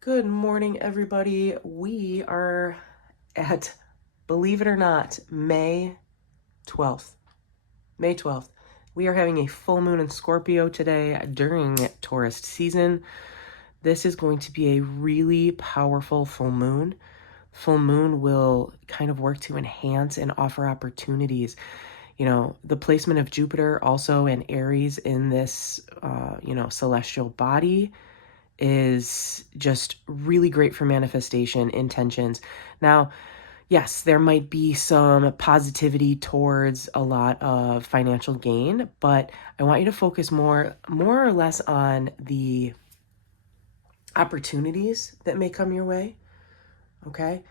Good morning, everybody. We are at, believe it or not, May 12th. May 12th. We are having a full moon in Scorpio today during Taurus season. This is going to be a really powerful full moon. Full moon will kind of work to enhance and offer opportunities. You know, the placement of Jupiter also in Aries in this, celestial body is just really great for manifestation intentions. Now, yes, there might be some positivity towards a lot of financial gain, but I want you to focus more or less on the opportunities that may come your way, okay?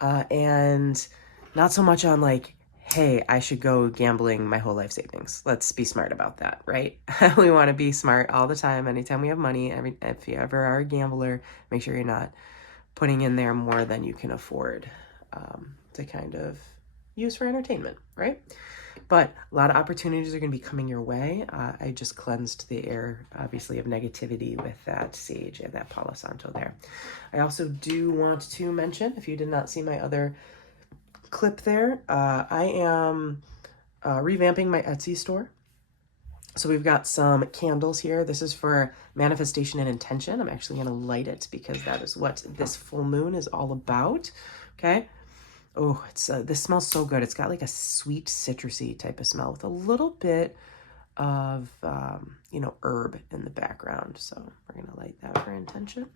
And not so much on like, hey, I should go gambling my whole life savings. Let's be smart about that, right? We want to be smart all the time. Anytime we have money, if you ever are a gambler, make sure you're not putting in there more than you can afford to kind of use for entertainment, right? But a lot of opportunities are going to be coming your way. I just cleansed the air, obviously, of negativity with that sage and that Palo Santo there. I also do want to mention, if you did not see my other clip there, I am revamping my Etsy store. So we've got some candles here. This is for manifestation and intention. I'm actually going to light it because that is what this full moon is all about. Okay. Oh, it's this smells so good. It's got like a sweet citrusy type of smell with a little bit of herb in the background. So we're going to light that for intention.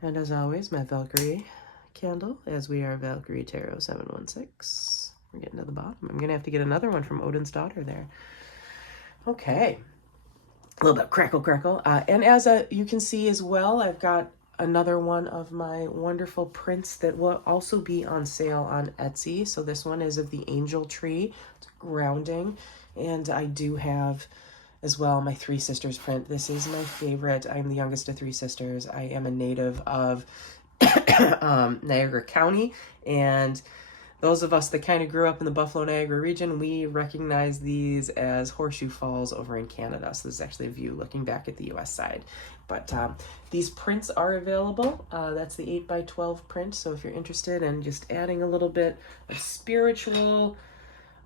And as always, my Valkyrie candle, as we are Valkyrie Tarot 716. We're getting to the bottom. I'm going to have to get another one from Odin's daughter there. Okay. A little bit of crackle. And as you can see as well, I've got another one of my wonderful prints that will also be on sale on Etsy. So this one is of the angel tree. It's grounding. And I do have as well my Three Sisters print. This is my favorite. I'm the youngest of three sisters. I am a native of Niagara County, and those of us that kind of grew up in the Buffalo Niagara region, we recognize these as Horseshoe Falls over in Canada. So this is actually a view looking back at the US side. But these prints are available. That's the 8x12 print. So if you're interested in just adding a little bit of spiritual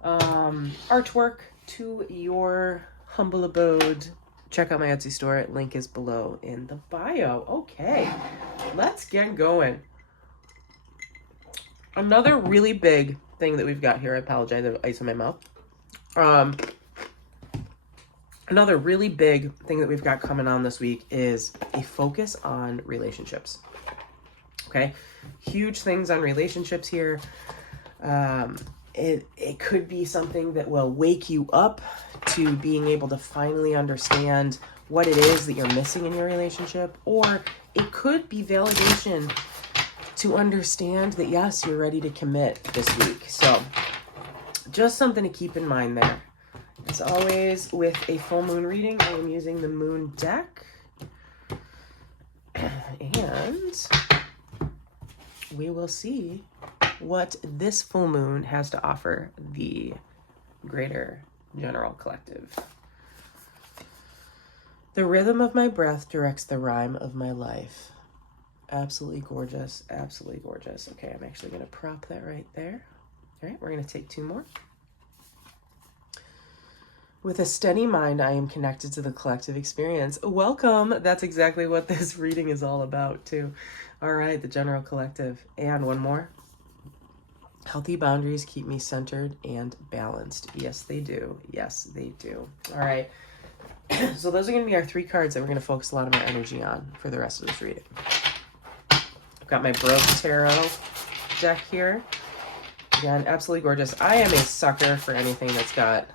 artwork to your humble abode, check out my Etsy store. Link is below in the bio. Okay, let's get going. Another really big thing that we've got here, I apologize, I have ice in my mouth. Another really big thing that we've got coming on this week is a focus on relationships. Okay, huge things on relationships here. It could be something that will wake you up to being able to finally understand what it is that you're missing in your relationship, or it could be validation to understand that, yes, you're ready to commit this week. So just something to keep in mind there. As always, with a full moon reading, I am using the moon deck. And we will see what this full moon has to offer the greater general collective. The rhythm of my breath directs the rhyme of my life. Absolutely gorgeous. Absolutely gorgeous. Okay, I'm actually going to prop that right there. All right, we're going to take two more. With a steady mind, I am connected to the collective experience. Welcome. That's exactly what this reading is all about, too. All right, the general collective. And one more. Healthy boundaries keep me centered and balanced. Yes, they do. Yes, they do. All right. So those are going to be our three cards that we're going to focus a lot of our energy on for the rest of this reading. I've got my Baroque Tarot deck here. Again, absolutely gorgeous. I am a sucker for anything that's got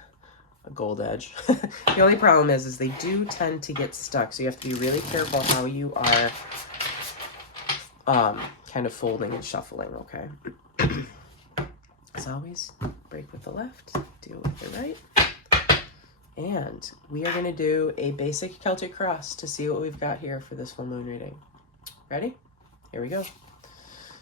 a gold edge. The only problem is they do tend to get stuck. So you have to be really careful how you are kind of folding and shuffling, okay? As always, break with the left, deal with the right. And we are going to do a basic Celtic cross to see what we've got here for this full moon reading. Ready? Here we go.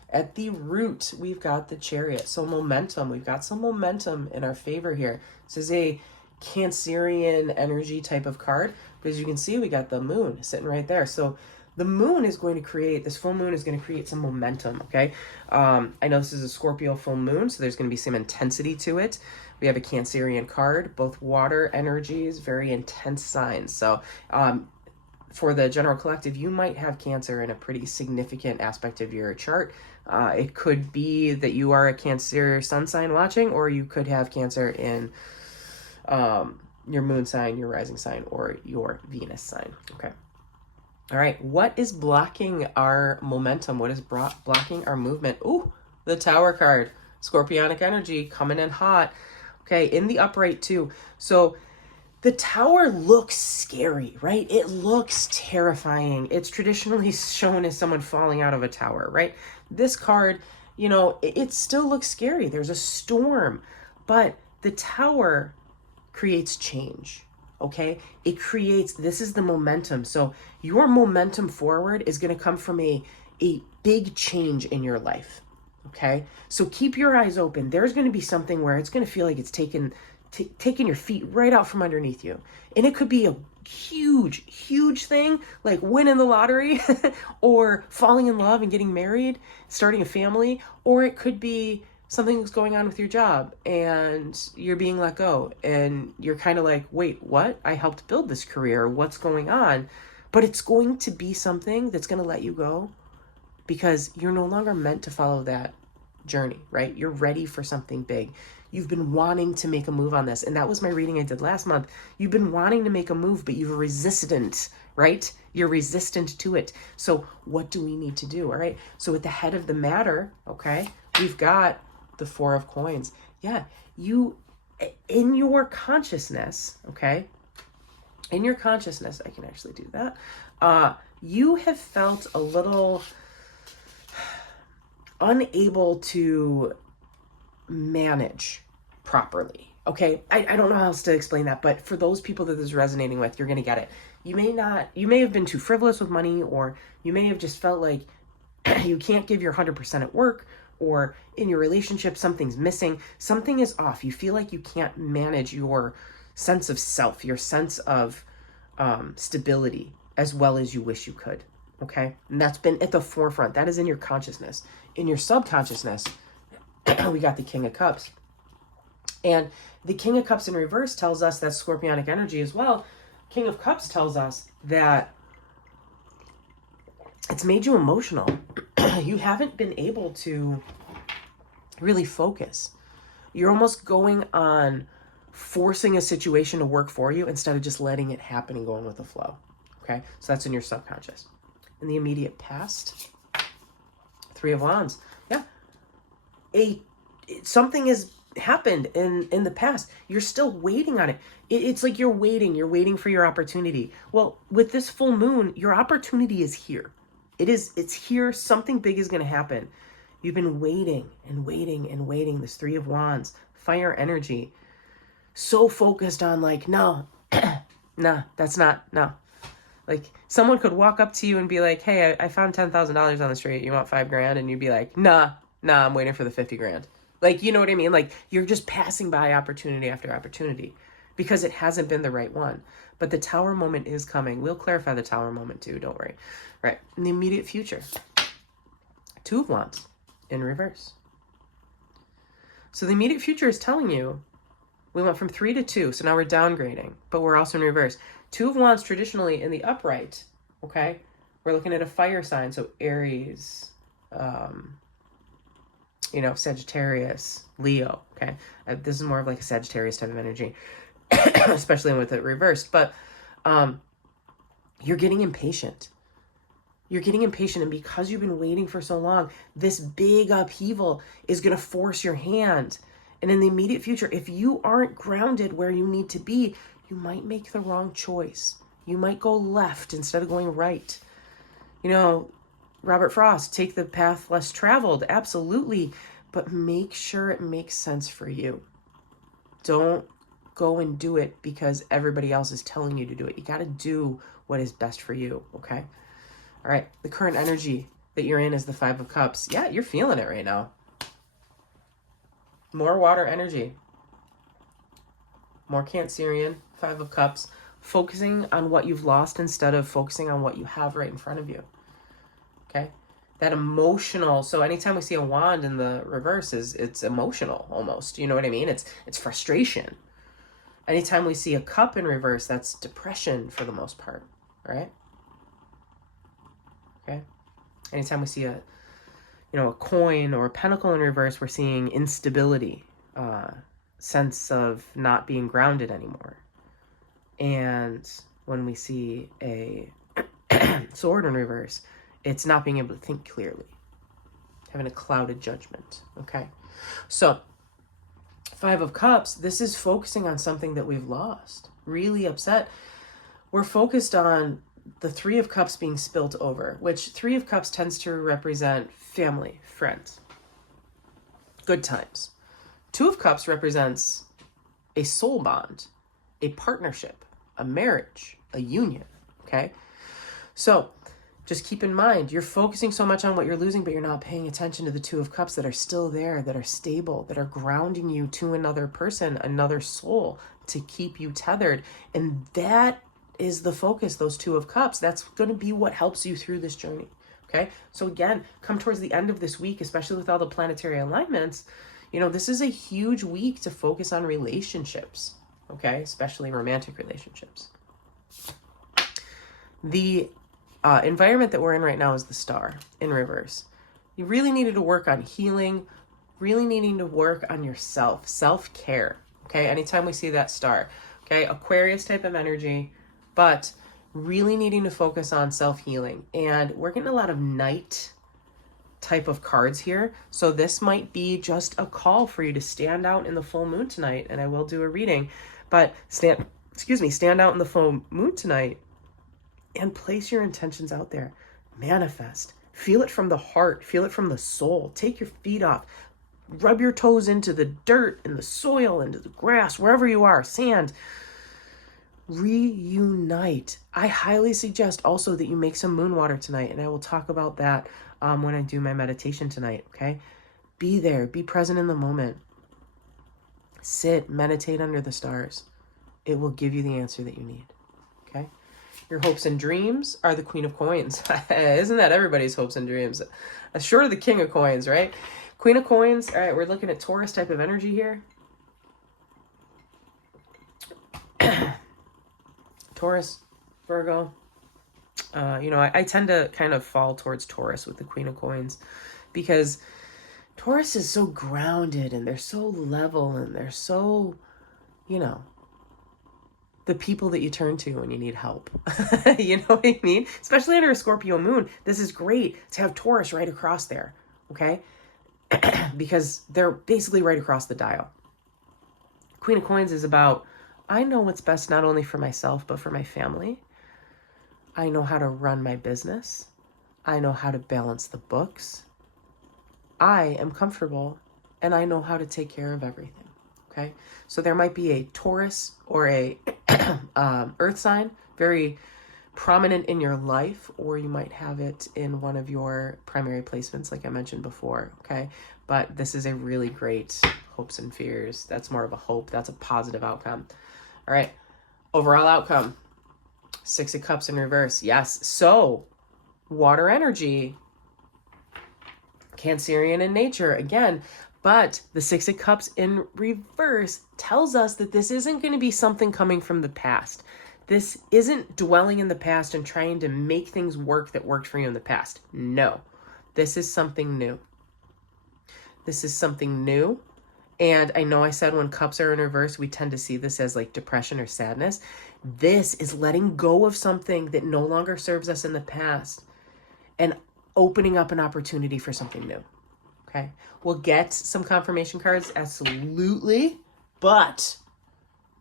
At the root, we've got the Chariot. So momentum. We've got some momentum in our favor here. This is a Cancerian energy type of card. But as you can see, we got the moon sitting right there. So The moon is going to create, this full moon is going to create some momentum, okay? I know this is a Scorpio full moon, so there's going to be some intensity to it. We have a Cancerian card, both water energies, very intense signs. So for the general collective, you might have Cancer in a pretty significant aspect of your chart. It could be that you are a Cancer sun sign watching, or you could have Cancer in your moon sign, your rising sign, or your Venus sign, okay? All right, what is blocking our momentum? What is blocking our movement? Ooh, the Tower card. Scorpionic energy coming in hot. Okay, in the upright too. So the Tower looks scary, right? It looks terrifying. It's traditionally shown as someone falling out of a tower, right? This card, you know, it still looks scary. There's a storm, but the Tower creates change. Okay, it creates, this is the momentum. So your momentum forward is going to come from a big change in your life. Okay, so keep your eyes open. There's going to be something where it's going to feel like it's taking your feet right out from underneath you. And it could be a huge thing, like winning the lottery or falling in love and getting married, starting a family, or it could be something's going on with your job and you're being let go and you're kind of like, wait, what? I helped build this career. What's going on? But it's going to be something that's going to let you go because you're no longer meant to follow that journey, right? You're ready for something big. You've been wanting to make a move on this. And that was my reading I did last month. You've been wanting to make a move, but you're resistant, right? You're resistant to it. So what do we need to do? All right. So at the head of the matter, okay, we've got the Four of Coins. Yeah, you, in your consciousness, okay, in your consciousness, I can actually do that. You have felt a little unable to manage properly. Okay, I don't know how else to explain that, but for those people that this is resonating with, you're going to get it. You may have been too frivolous with money, or you may have just felt like you can't give your 100% at work, or in your relationship, something's missing, something is off. You feel like you can't manage your sense of self, your sense of stability as well as you wish you could, okay? And that's been at the forefront. That is in your consciousness. In your subconsciousness, we got the King of Cups. And the King of Cups in reverse tells us that's Scorpionic energy as well. King of Cups tells us that it's made you emotional. You haven't been able to really focus. You're almost going on forcing a situation to work for you instead of just letting it happen and going with the flow. Okay, so that's in your subconscious. In the immediate past, Three of Wands. Yeah, something has happened in the past. You're still waiting on it. It's like you're waiting for your opportunity. Well, with this full moon, your opportunity is here. It's here. Something big is going to happen. You've been waiting and waiting and waiting. This Three of Wands, fire energy. So focused on like, no, nah, that's not, no. Like someone could walk up to you and be like, hey, I found $10,000 on the street. You want $5,000? And you'd be like, nah, I'm waiting for the 50 grand. Like, you know what I mean? Like you're just passing by opportunity after opportunity because it hasn't been the right one. But the Tower moment is coming. We'll clarify the Tower moment too. Don't worry. Right. In the immediate future, Two of Wands in reverse. So the immediate future is telling you we went from 3 to 2. So now we're downgrading, but we're also in reverse. Two of Wands traditionally in the upright. Okay. We're looking at a fire sign. So Aries, Sagittarius, Leo. Okay. This is more of like a Sagittarius type of energy, especially with it reversed. But you're getting impatient. You're getting impatient. And because you've been waiting for so long, this big upheaval is going to force your hand. And in the immediate future, if you aren't grounded where you need to be, you might make the wrong choice. You might go left instead of going right. Robert Frost, take the path less traveled. Absolutely. But make sure it makes sense for you. Don't go and do it because everybody else is telling you to do it. You got to do what is best for you. Okay. All right. The current energy that you're in is the Five of Cups. Yeah, you're feeling it right now. More water energy. More Cancerian, Five of Cups. focusing on what you've lost instead of focusing on what you have right in front of you. Okay? That emotional, so anytime we see a wand in the reverse, it's emotional almost. You know what I mean? It's frustration. Anytime we see a cup in reverse, that's depression for the most part, right? Okay? Anytime we see a coin or a pentacle in reverse, we're seeing instability, sense of not being grounded anymore. And when we see a sword in reverse, it's not being able to think clearly, having a clouded judgment, okay? So, Five of Cups, this is focusing on something that we've lost, really upset. We're focused on the Three of Cups being spilt over, which Three of Cups tends to represent family, friends, good times. Two of Cups represents a soul bond, a partnership, a marriage, a union, okay? So just keep in mind, you're focusing so much on what you're losing, but you're not paying attention to the Two of Cups that are still there, that are stable, that are grounding you to another person, another soul, to keep you tethered. And that is the focus, those Two of Cups. That's going to be what helps you through this journey, okay? So again, come towards the end of this week, especially with all the planetary alignments, this is a huge week to focus on relationships, okay? Especially romantic relationships. The environment that we're in right now is the Star in reverse. You really needed to work on healing, really needing to work on yourself, self-care, okay? Anytime we see that Star, okay? Aquarius type of energy, but really needing to focus on self-healing. And we're getting a lot of night type of cards here. So this might be just a call for you to stand out in the full moon tonight, and I will do a reading, but stand out in the full moon tonight and place your intentions out there. Manifest. Feel it from the heart. Feel it from the soul. Take your feet off. Rub your toes into the dirt, in the soil, into the grass, wherever you are, sand. Reunite. I highly suggest also that you make some moon water tonight, and I will talk about that when I do my meditation tonight, okay? Be there. Be present in the moment. Sit, meditate under the stars. It will give you the answer that you need, okay? Your hopes and dreams are the Queen of Coins. Isn't that everybody's hopes and dreams? Short of the King of Coins, right? Queen of Coins. All right, we're looking at Taurus type of energy here. Taurus, Virgo. I tend to kind of fall towards Taurus with the Queen of Coins because Taurus is so grounded and they're so level and they're so, the people that you turn to when you need help. You know what I mean? Especially under a Scorpio moon. This is great to have Taurus right across there, okay? Because they're basically right across the dial. Queen of Coins is about, I know what's best not only for myself, but for my family. I know how to run my business. I know how to balance the books. I am comfortable and I know how to take care of everything. Okay. So there might be a Taurus or a earth sign, very prominent in your life, or you might have it in one of your primary placements, like I mentioned before. Okay. But this is a really great hopes and fears. That's more of a hope. That's a positive outcome. All right. Overall outcome. Six of Cups in reverse. Yes. So water energy, Cancerian in nature again, but the Six of Cups in reverse tells us that this isn't going to be something coming from the past. This isn't dwelling in the past and trying to make things work that worked for you in the past. No, this is something new. This is something new. And I know I said when cups are in reverse, we tend to see this as like depression or sadness. This is letting go of something that no longer serves us in the past and opening up an opportunity for something new. Okay. We'll get some confirmation cards. Absolutely. But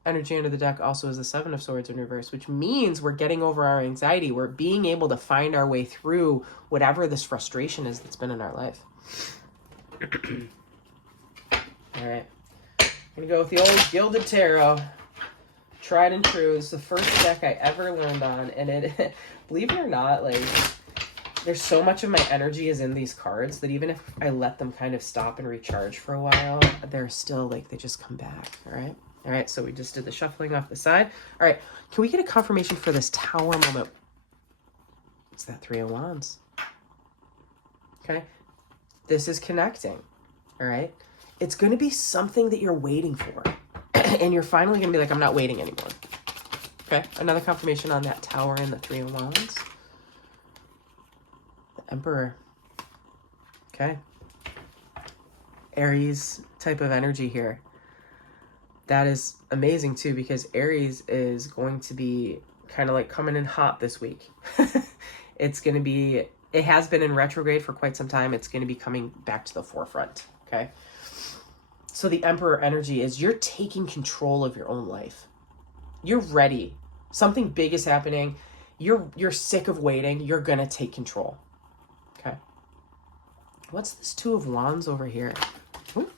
energy under the deck also is the Seven of Swords in reverse, which means we're getting over our anxiety. We're being able to find our way through whatever this frustration is that's been in our life. All right. I'm going to go with the old Gilded Tarot. Tried and true. It's the first deck I ever learned on. And it, believe it or not, like, there's so much of my energy is in these cards that even if I let them kind of stop and recharge for a while, they're still like, they just come back. All right. All right, so we just did the shuffling off the side. All right, can we get a confirmation for this Tower moment? It's that Three of Wands. Okay, this is connecting. All right, it's going to be something that you're waiting for. And you're finally going to be like, I'm not waiting anymore. Okay, another confirmation on that Tower and the Three of Wands. The Emperor. Okay. Aries type of energy here. That is amazing too, because Aries is going to be kind of like coming in hot this week. It's going to be, it has been in retrograde for quite some time. It's going to be coming back to the forefront. Okay. So the Emperor energy is you're taking control of your own life. You're ready. Something big is happening. You're sick of waiting. You're going to take control. Okay. What's this Two of Wands over here? Ooh.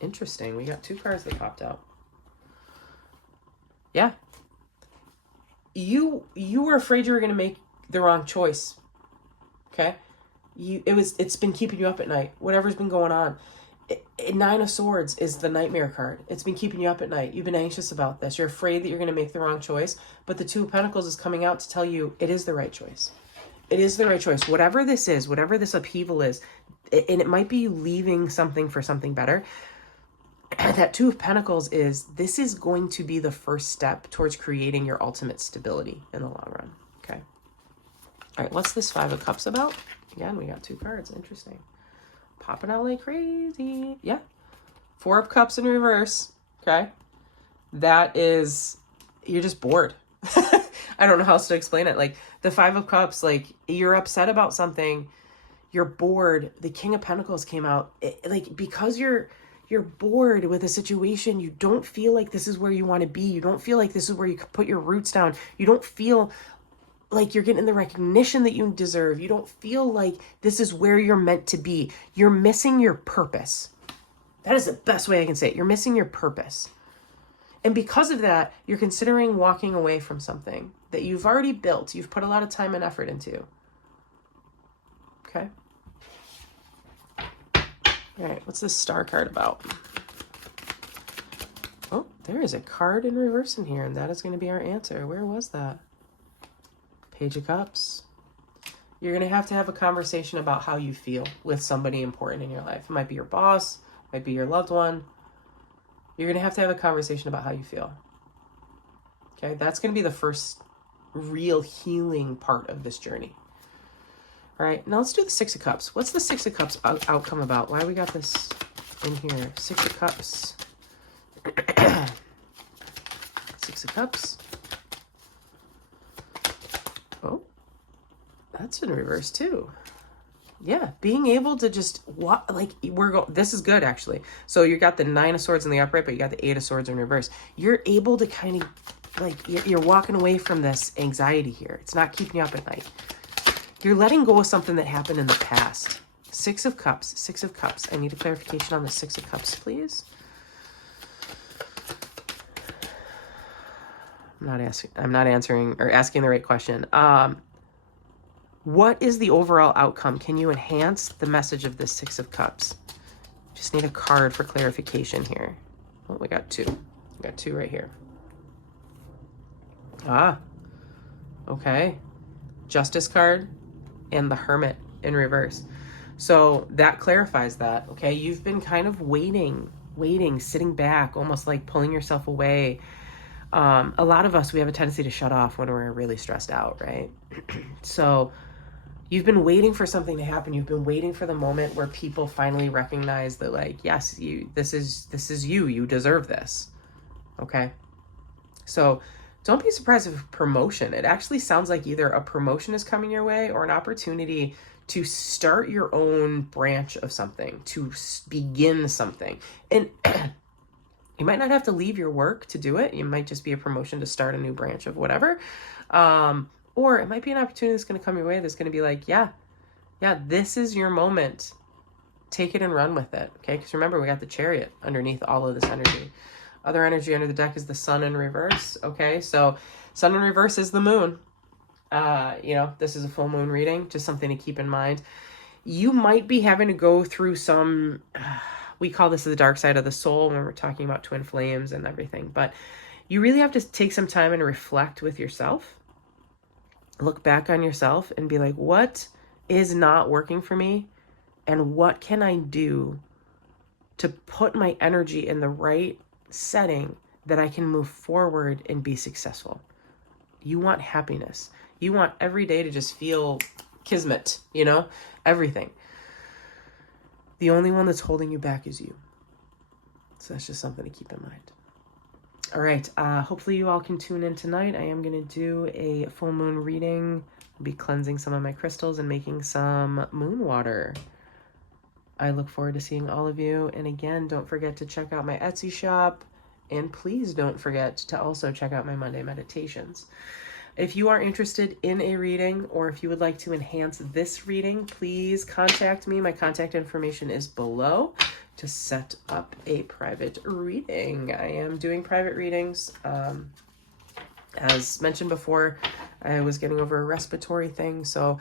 Interesting. We got two cards that popped out. Yeah. You were afraid you were going to make the wrong choice. Okay? It's been keeping you up at night. Whatever's been going on. Nine of Swords is the nightmare card. It's been keeping you up at night. You've been anxious about this. You're afraid that you're going to make the wrong choice. But the Two of Pentacles is coming out to tell you it is the right choice. It is the right choice. Whatever this is, whatever this upheaval is, and it might be you leaving something for something better. That Two of Pentacles is, this is going to be the first step towards creating your ultimate stability in the long run. Okay. All right. What's this Five of Cups about? Again, we got two cards. Interesting. Popping out like crazy. Yeah. Four of Cups in reverse. Okay. That is, you're just bored. I don't know how else to explain it. Like the Five of Cups, like you're upset about something. You're bored. The King of Pentacles came out. Like because you're bored with a situation, you don't feel like this is where you want to be. You don't feel like this is where you can put your roots down. You don't feel like you're getting the recognition that you deserve. You don't feel like this is where you're meant to be. You're missing your purpose. That is the best way I can say it. You're missing your purpose. And because of that, you're considering walking away from something that you've already built. You've put a lot of time and effort into. Okay. All right. What's this Star card about? Oh, there is a card in reverse in here, and that is going to be our answer. Where was that? Page of Cups. You're going to have a conversation about how you feel with somebody important in your life. It might be your boss, it might be your loved one. You're going to have a conversation about how you feel. Okay, that's going to be the first real healing part of this journey. All right, now let's do the Six of Cups. What's the Six of Cups outcome about? Why we got this in here? Six of Cups. Six of Cups. Oh, that's in reverse too. Yeah, being able to just this is good actually. So you got the Nine of Swords in the upright, but you got the Eight of Swords in reverse. You're able to kind of you're walking away from this anxiety here. It's not keeping you up at night. You're letting go of something that happened in the past. Six of Cups, Six of Cups. I need a clarification on the Six of Cups, please. I'm not answering or asking the right question. What is the overall outcome? Can you enhance the message of this Six of Cups? Just need a card for clarification here. Oh, we got two. We got two right here. Ah, okay. Justice card and the Hermit in reverse. So that clarifies that, okay? You've been kind of waiting, sitting back, almost like pulling yourself away. A lot of us, we have a tendency to shut off when we're really stressed out, right? So you've been waiting for something to happen. You've been waiting for the moment where people finally recognize that, like, yes, this is you deserve this. Okay. So don't be surprised if promotion, it actually sounds like either a promotion is coming your way or an opportunity to start your own branch of something, to begin something. And you might not have to leave your work to do it. It might just be a promotion to start a new branch of whatever. Or it might be an opportunity that's going to come your way that's going to be like, yeah, this is your moment. Take it and run with it. Okay. Because remember, we got the Chariot underneath all of this energy. Other energy under the deck is the Sun in reverse. Okay. So Sun in reverse is the moon. This is a full moon reading, just something to keep in mind. You might be having to go through some, We call this the dark side of the soul when we're talking about twin flames and everything. But you really have to take some time and reflect with yourself. Look back on yourself and be like, what is not working for me? And what can I do to put my energy in the right setting that I can move forward and be successful? You want happiness. You want every day to just feel kismet, you know, everything. The only one that's holding you back is you. So that's just something to keep in mind. All right. Hopefully you all can tune in tonight. I am going to do a full moon reading. I'll be cleansing some of my crystals and making some moon water. I look forward to seeing all of you. And again, don't forget to check out my Etsy shop. And please don't forget to also check out my Monday meditations. If you are interested in a reading, or if you would like to enhance this reading, please contact me. My contact information is below to set up a private reading. I am doing private readings. As mentioned before, I was getting over a respiratory thing, so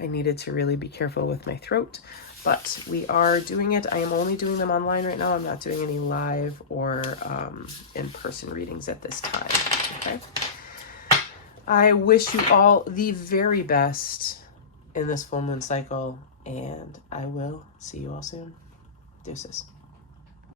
I needed to really be careful with my throat. But we are doing it. I am only doing them online right now. I'm not doing any live or in-person readings at this time. Okay. I wish you all the very best in this full moon cycle, and I will see you all soon. Deuces.